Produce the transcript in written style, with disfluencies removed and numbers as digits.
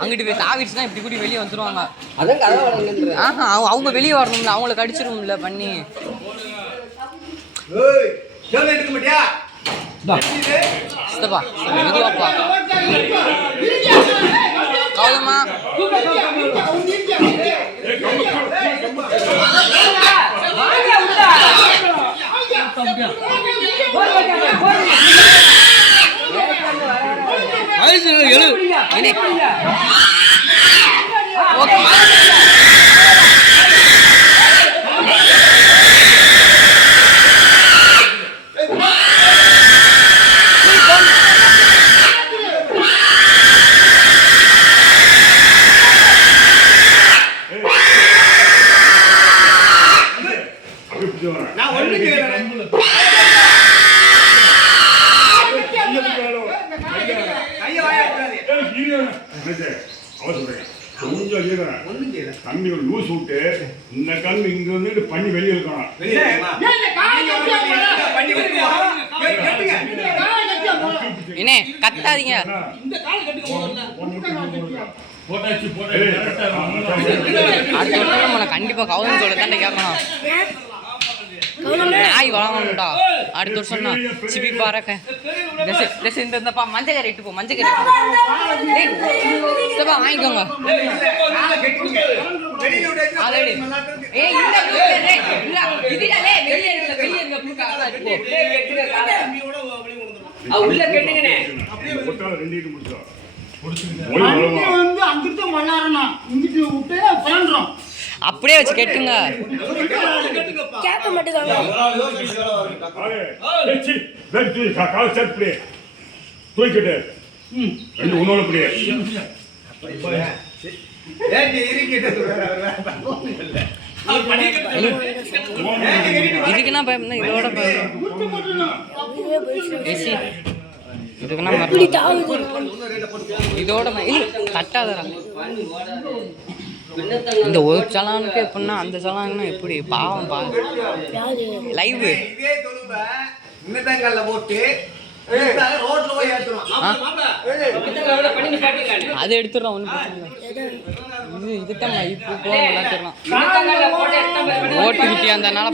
அங்கிட்டு போய் தாவிடுச்சுன்னா இப்படி கூடி வெளியே வந்துருவாங்க. ஆஹா அவங்க வெளியே வரணும்ல, அவங்கள கடிச்சிரும்ல பண்ணி. சித்தப்பா மெதுவாப்பா கௌதமா தம்பி ஒரு லூஸ் விட்டு இந்த கண் இங்க வந்து பண்ணி வெளியே இருக்கணும். என்ன கத்தாதீங்க. அடுத்த கண்டிப்பா கௌதம் சொல்ல தான் கேட்கணும். நாய் வளங்கணும்டா அடுத்த வருஷம்னா சிபி பாருக்க இந்தப்பா மஞ்சள் இட்டு போ, மஞ்சள் கறி வாங்கிக்கோங்க. அப்படியே வச்சு கேட்டுங்க. கேட்க மாட்டேங்காங்க. இதுக்குன்னா பயம்னா இதோட இதுக்குன்னா இதோட கட்டாதரா. இந்த ஒரு சலானுக்கு எப்படின்னா அந்த சலான்னா எப்படி பாவம் லைவ் அது எடுத்துடுறோம். ஒன்றும் இது இதுதான் இப்போ விளாட்டுறோம். ஓட்டு குட்டியா இருந்தனால